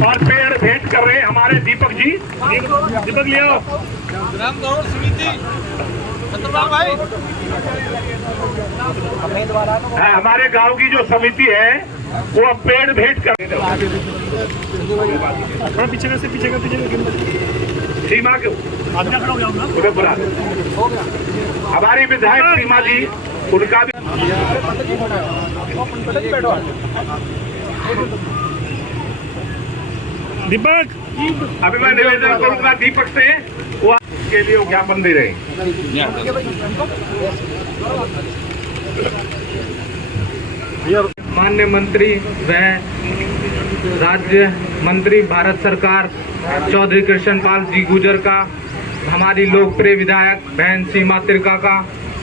और पेड़ भेंट कर रहे हैं हमारे दीपक जी। दीपक लियो ग्राम दौड़ समिति भाई हमारे गांव की जो समिति है वो अब पेड़ भेंट कर पीछे सीमा के उदयपुरा हमारी विधायक सीमा जी उनका भी दीपक अभी मैं निवेदन करूंगा दीपक से वो के लिए ज्ञापन दे रहे हैं। माननीय मंत्री व राज्य मंत्री भारत सरकार चौधरी कृष्ण पाल जी गुर्जर का, हमारी लोकप्रिय विधायक बहन सीमा तिर्का का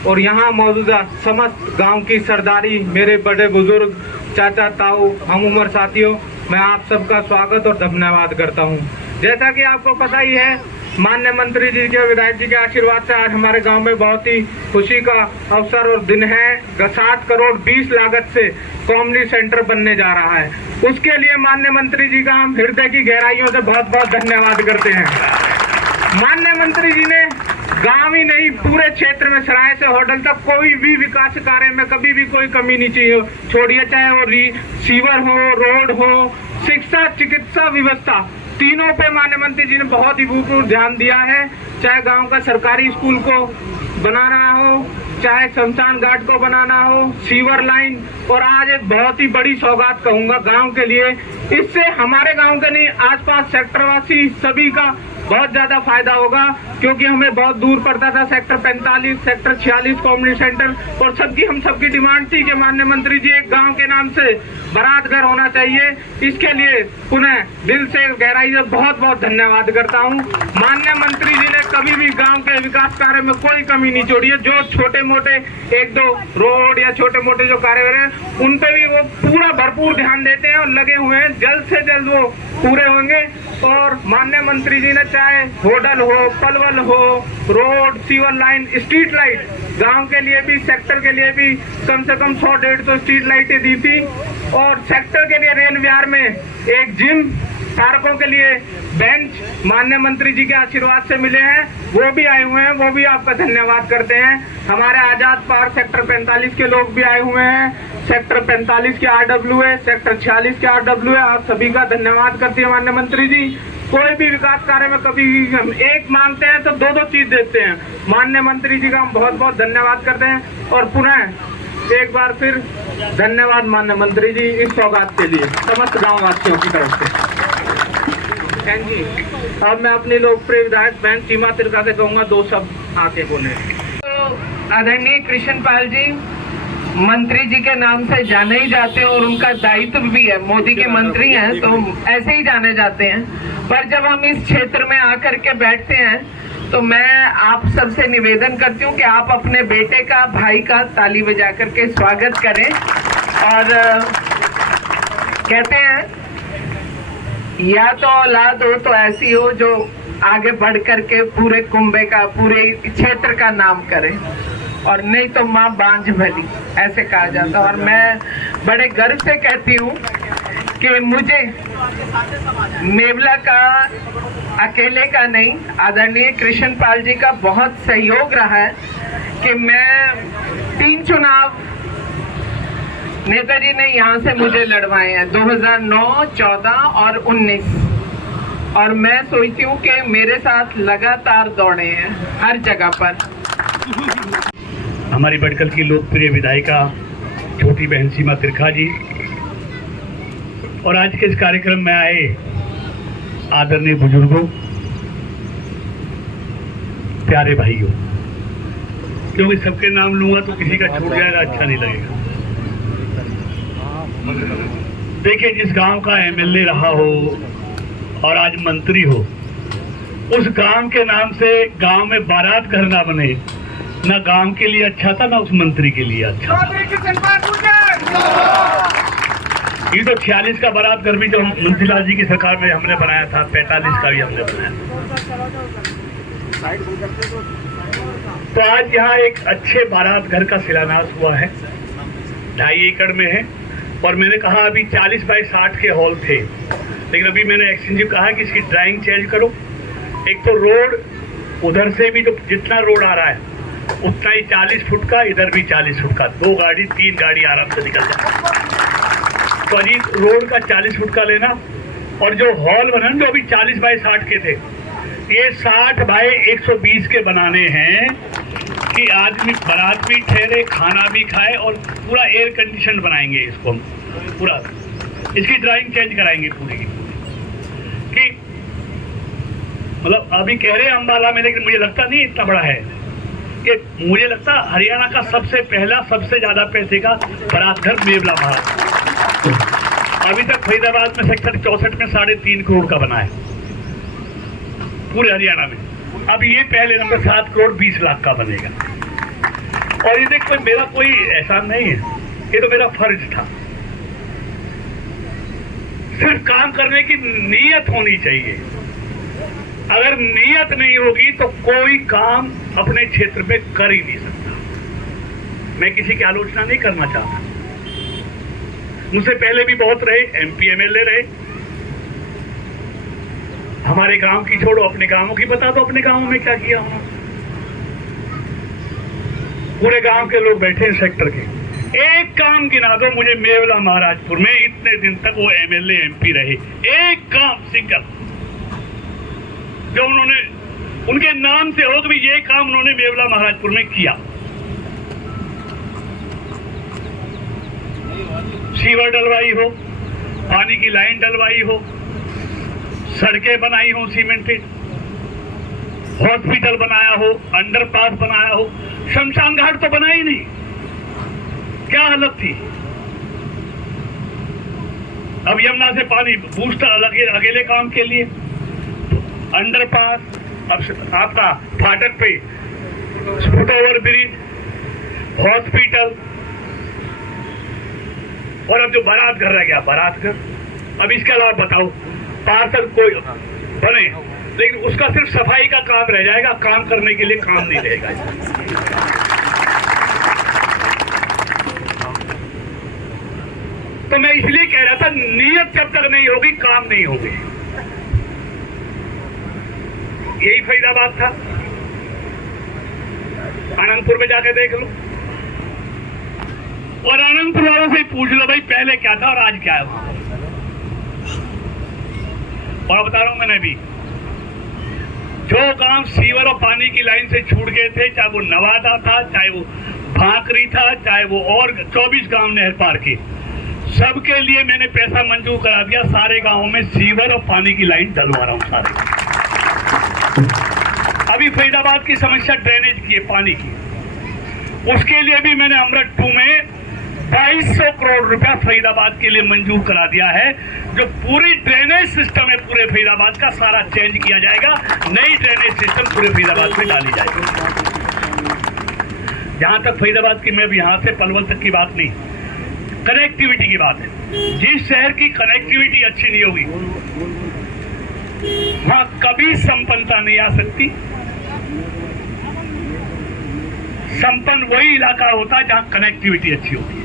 और यहाँ मौजूदा समस्त गांव की सरदारी, मेरे बड़े बुजुर्ग, चाचा, ताऊ, हम उम्र साथियों, मैं आप सबका स्वागत और धन्यवाद करता हूँ। जैसा कि आपको पता ही है, माननीय मंत्री जी के, विधायक जी के आशीर्वाद से आज हमारे गांव में बहुत ही खुशी का अवसर और दिन है। 60 करोड़ 20 लागत से कम्युनिटी सेंटर बनने जा रहा है। उसके लिए माननीय मंत्री जी का हम हृदय की गहराइयों से बहुत बहुत धन्यवाद करते हैं। माननीय मंत्री जी ने गांव ही नहीं पूरे क्षेत्र में सराय से होटल तक कोई भी विकास कार्य में कभी भी कोई कमी नहीं चाहिए छोड़िए, चाहे वो सीवर हो, रोड हो, शिक्षा, चिकित्सा व्यवस्था, तीनों पे माननीय मंत्री जी ने बहुत ही भरपूर ध्यान दिया है। चाहे गांव का सरकारी स्कूल को बनाना हो, चाहे शमशान घाट को बनाना हो, सीवर लाइन, और आज एक बहुत ही बड़ी सौगात कहूंगा गांव के लिए। इससे हमारे गांव के नहीं, आसपास सेक्टरवासी सभी का बहुत ज्यादा फायदा होगा, क्योंकि हमें बहुत दूर पड़ता था सेक्टर 45, सेक्टर 46 कम्युनिटी सेंटर, और हम सबकी डिमांड थी कि माननीय मंत्री जी एक गांव के नाम से बारात घर होना चाहिए। इसके लिए पुनः दिल से गहराई से बहुत बहुत धन्यवाद करता हूं। माननीय मंत्री जी ने कभी भी गांव के विकास कार्य में कोई कमी नहीं छोड़ी है। जो छोटे मोटे 1-2 रोड या छोटे मोटे जो कार्य हैं उन पे भी वो पूरा भरपूर ध्यान देते हैं और लगे हुए हैं, जल्द से जल्द वो पूरे होंगे। और माननीय मंत्री जी ने चाहे होटल हो, पलवल हो, road, sewer line, street light, गांव के लिए भी, सेक्टर के लिए भी कम से कम 100-150 स्ट्रीट लाइटें दी थी, और सेक्टर के लिए रेल विहार में एक जिम, पार्कों के लिए बेंच माननीय मंत्री जी के आशीर्वाद से मिले हैं, वो भी आए हुए हैं, वो भी आपका धन्यवाद करते हैं। हमारे आजाद पार्क सेक्टर 45 के लोग भी आए हुए हैं, सेक्टर 45 के RWA, सेक्टर 46 के RWA, आप सभी का धन्यवाद करती है माननीय मंत्री जी। कोई भी विकास कार्य में कभी हम एक मांगते हैं तो 2-2 चीज देते हैं। माननीय मंत्री जी का हम बहुत बहुत धन्यवाद करते हैं, और पुनः एक बार फिर धन्यवाद माननीय मंत्री जी इस सौगात के लिए समस्त गाँव वासियों की तरफ से। जी, अब मैं अपनी लोकप्रिय विधायक बहन सीमा तिर्का से कहूँगा 2 शब्द आके बोले। तो आदरणीय कृष्ण पाल जी मंत्री जी के नाम से जाने ही जाते हैं, और उनका दायित्व भी है, मोदी के मंत्री हैं तो ऐसे ही जाने जाते हैं। पर जब हम इस क्षेत्र में आकर के बैठते हैं तो मैं आप सबसे निवेदन करती हूँ कि आप अपने बेटे का, भाई का ताली बजा करके स्वागत करें। और कहते हैं या तो औलाद हो तो ऐसी हो जो आगे बढ़ करके पूरे कुंबे का, पूरे क्षेत्र का नाम करे, और नहीं तो माँ बांझ भली, ऐसे कहा जाता है। और मैं बड़े गर्व से कहती हूँ कि मुझे मेवला का अकेले का नहीं, आदरणीय कृष्ण पाल जी का बहुत सहयोग रहा है कि मैं 3 चुनाव नेताजी ने यहाँ से मुझे लड़वाए हैं, 2009, 14 और 19, और मैं सोचती हूँ कि मेरे साथ लगातार दौड़े हैं हर जगह पर। हमारी बडकल की लोकप्रिय विधायिका छोटी बहन सीमा तिरखा जी और आज के इस कार्यक्रम में आए आदरणीय बुजुर्गों, प्यारे भाइयों, क्योंकि सबके नाम लूंगा तो किसी का छूट जाएगा, अच्छा नहीं लगेगा। देखिए, जिस गांव का एमएलए रहा हो और आज मंत्री हो, उस गांव के नाम से गांव में बारात घर ना बने, ना गांव के लिए अच्छा था ना उस मंत्री के लिए अच्छा था। ये तो 46 का बारात घर भी जो मंत्रीलाल जी की सरकार में हमने बनाया था, 45 का भी हमने बनाया। तो आज यहाँ एक अच्छे बारात घर का शिलान्यास हुआ है, 2.5 एकड़ में है। और मैंने कहा अभी 40 बाई 60 के हॉल थे, लेकिन अभी मैंने एक्सचेंज कहा कि इसकी ड्राइंग चेंज करो। एक तो रोड उधर से भी जो जितना रोड आ रहा है उतना ही 40 फुट का, इधर भी 40 फुट का, 2 गाड़ी 3 गाड़ी आराम से निकल जाए। तो अजी रोड का 40 फुट का लेना, और जो हॉल बना जो अभी 40 बाई 60 के थे, ये 60 बाई 120 के बनाने हैं कि आदमी बारात भी ठहरे, खाना भी खाए और पूरा एयर कंडीशन बनाएंगे इसको हम पूरा। इसकी ड्राइंग चेंज कराएंगे पूरी कि मतलब अभी कह रहे हैं अम्बाला में, लेकिन मुझे लगता नहीं इतना बड़ा है कि मुझे लगता हरियाणा का सबसे पहला सबसे ज्यादा पैसे का बारात घर मेवला महाराज। अभी तक फरीदाबाद में सेक्टर 64 में 3.5 करोड़ का बना है पूरे हरियाणा में। अब ये पहले नंबर 7 करोड़ 20 लाख का बनेगा। और ये देख, मेरा कोई एहसान नहीं है, ये तो मेरा फर्ज था। सिर्फ काम करने की नीयत होनी चाहिए। अगर नीयत नहीं होगी तो कोई काम अपने क्षेत्र में कर ही नहीं सकता। मैं किसी की आलोचना नहीं करना चाहता, मुझसे पहले भी बहुत रहे, एमपी एमएलए रहे। हमारे गांव की छोड़ो, अपने गांवों की बता दो, अपने गांवों में क्या किया होना। पूरे गांव के लोग बैठे हैं सेक्टर के, एक काम गिना दो मुझे मेवला महाराजपुर में इतने दिन तक वो एमएलए एमपी रहे, एक काम सिंगल जो उन्होंने उनके नाम से हो तो भी ये काम उन्होंने मेवला महाराजपुर में किया। सीवर डलवाई हो, पानी की लाइन डलवाई हो, सड़कें बनाई हो सीमेंटेड, हॉस्पिटल बनाया हो, अंडरपास बनाया हो, शमशान घाट तो बना ही नहीं। क्या हालत थी। अब यमुना से पानी बूस्टर अकेले काम के लिए, अंडरपास, अब आपका फाटक पे फुट ओवर ब्रिज, हॉस्पिटल, और अब जो बारात घर रह गया, बारात घर। अब इसके अलावा बताओ, पार्षद कोई बने लेकिन उसका सिर्फ सफाई का काम रह जाएगा, काम करने के लिए काम नहीं रहेगा। तो मैं इसलिए कह रहा था, नियत जब तक नहीं होगी काम नहीं होंगे। यही फरीदाबाद था, आनंदपुर में जाके देख लो, और आनंदपुर वालों से पूछ लो भाई पहले क्या था और आज क्या है। और बता रहा हूं मैंने भी, जो गांव सीवर और पानी की लाइन से छूट गए थे, चाहे वो नवादा था, चाहे वो भाकरी था, चाहे वो और 24 गांव नहर पार के, सबके लिए मैंने पैसा मंजूर करा दिया। सारे गांवों में सीवर और पानी की लाइन डलवा रहा हूं सारे। अभी फरीदाबाद की समस्या ड्रेनेज की है, पानी की, उसके लिए भी मैंने अमृत 2 में 2200 करोड़ रुपया फरीदाबाद के लिए मंजूर करा दिया है। जो पूरी ड्रेनेज सिस्टम है पूरे फरीदाबाद का, सारा चेंज किया जाएगा, नई ड्रेनेज सिस्टम पूरे फरीदाबाद में डाली जाएगी। जहां तक फरीदाबाद की, मैं भी यहां से पलवल तक की बात नहीं, कनेक्टिविटी की बात है। जिस शहर की कनेक्टिविटी अच्छी नहीं होगी वहां कभी संपन्नता नहीं आ सकती। संपन्न वही इलाका होता है जहां कनेक्टिविटी अच्छी होती है।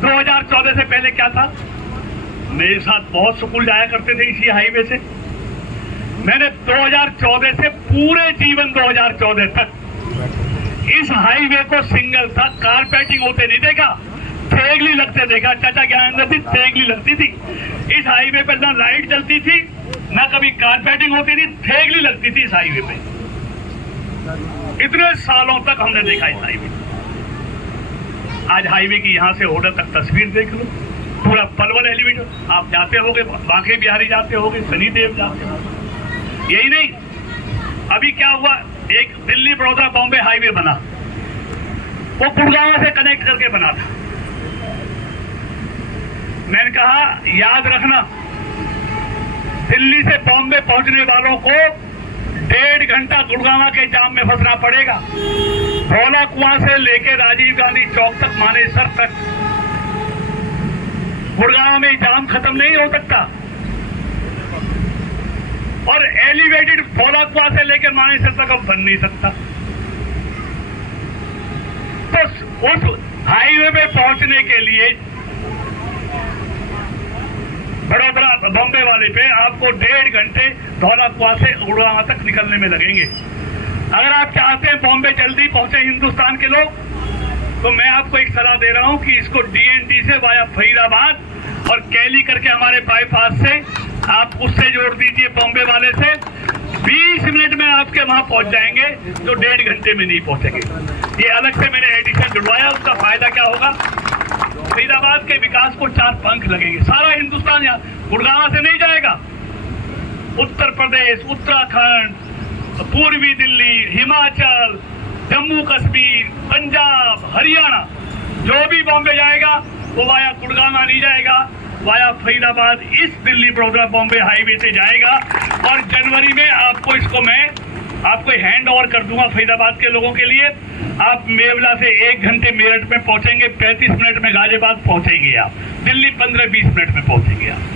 2014 से पहले क्या था, मेरे साथ बहुत स्कूल जाया करते थे इसी हाईवे से। मैंने 2014 से पूरे जीवन 2014 तक इस हाईवे को सिंगल था, कारपेटिंग होते नहीं देखा, थेगली लगते देखा। चाचा ज्ञानेंद्र थी, थेगली लगती थी इस हाईवे पर, ना लाइट जलती थी ना कभी कारपेटिंग होती थी, थेगली लगती थी इस हाईवे पे। इतने सालों तक हमने देखा इस हाईवे। आज हाईवे की यहाँ से होडल तक तस्वीर देख लो, पूरा पलवल एलिवेटर। आप जाते होगे, बांके बिहारी जाते होगे, शनिदेव जाते होगे। यही नहीं, अभी क्या हुआ, एक दिल्ली बड़ौदा बॉम्बे हाईवे बना, वो गुड़गांव से कनेक्ट करके बना था। मैंने कहा याद रखना, दिल्ली से बॉम्बे पहुंचने वालों को 1.5 घंटा गुड़गांव के जाम में फंसना पड़ेगा। भोला कुआं से लेकर राजीव गांधी चौक तक, मानेसर तक, गुड़गांव में जाम खत्म नहीं हो सकता। और एलिवेटेड भोला कुआं से लेकर मानेसर तक अब बन नहीं सकता। तो उस हाईवे पे पहुंचने के लिए बड़ौदा बॉम्बे वाले पे आपको 1.5 घंटे धौला कुआं से गुड़गांव तक निकलने में लगेंगे। अगर आप चाहते हैं बॉम्बे जल्दी पहुंचे हिंदुस्तान के लोग, तो मैं आपको एक सलाह दे रहा हूं कि इसको DND से वाया फरीदाबाद और कैली करके हमारे बाईपास से आप उससे जोड़ दीजिए बॉम्बे वाले से। 20 मिनट में आपके वहां पहुंच जाएंगे, जो 1.5 घंटे में नहीं पहुंचेंगे। ये अलग से मैंने एडिशन जुड़वाया, उसका फायदा क्या होगा, फरीदाबाद के विकास को 4 पंख लगेंगे। सारा हिंदुस्तान यहाँ गुड़गांव से नहीं जाएगा, उत्तर प्रदेश, उत्तराखंड, पूर्वी दिल्ली, हिमाचल, जम्मू कश्मीर, पंजाब, हरियाणा, जो भी बॉम्बे जाएगा वो वाया गुड़गांव नहीं जाएगा, वाया फरीदाबाद इस दिल्ली बड़ौदा बॉम्बे हाईवे से जाएगा। और जनवरी में आपको इसको मैं आपको हैंड ओवर कर दूंगा फरीदाबाद के लोगों के लिए। आप मेवला से 1 घंटे मेरठ में पहुंचेंगे, 35 मिनट में गाजियाबाद पहुंचेंगे, आप दिल्ली 15-20 मिनट में पहुंचेंगे आप।